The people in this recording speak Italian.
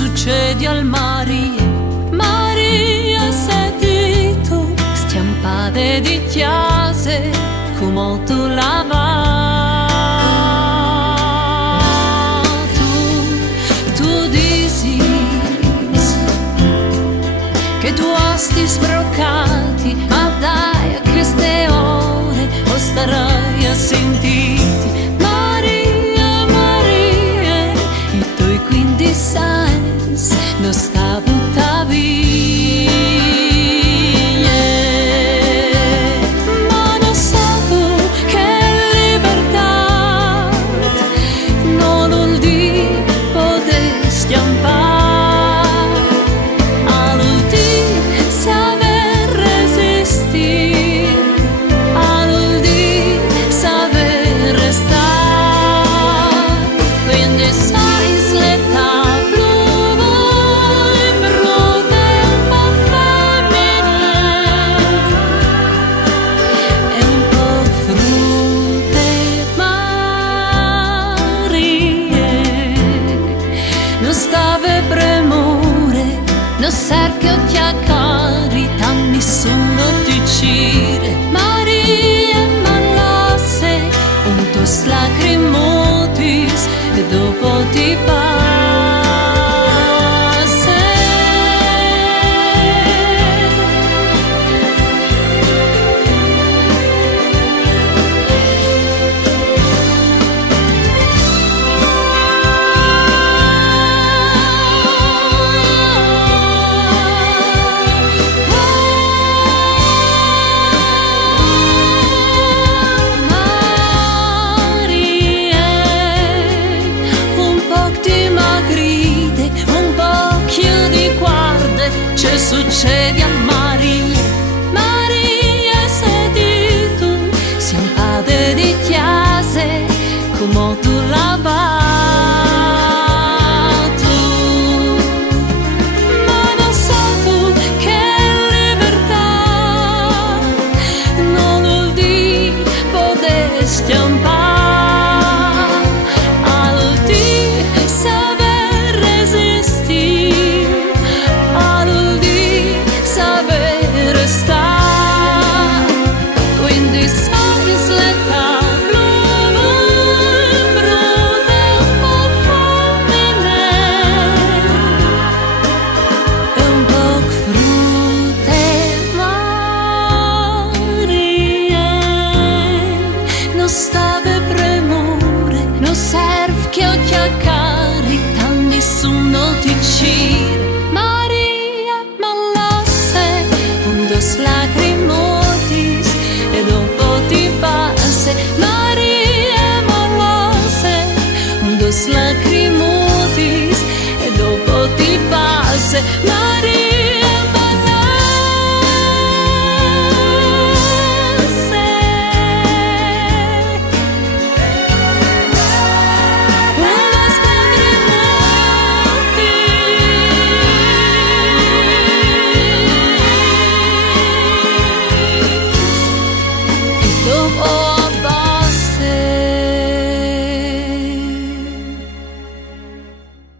succede al Maria? Maria sei tu, stiampate di chiase, come tu tu dici che tu sti sbroccati, ma dai a queste ore o starai a sentirti. Maria, Maria, i tuoi 15 non sta butta via. Ma non so che libertà non vuol dire poter schiampare. Non serve che ti accari, nessuno ti cire. Maria, ma lasse un tus lacrimotis e dopo ti passa. Che succede a Maria? Maria sei tu, siamo padre di chiase, come tu la tu. Ma non so tu che libertà non vuol dire poter schiampare. Nessuno ti cire. Maria, ma lasse un dos lacrimotis e dopo ti passe. Maria, ma lasse un dos lacrimotis e dopo ti passe. Maria, oh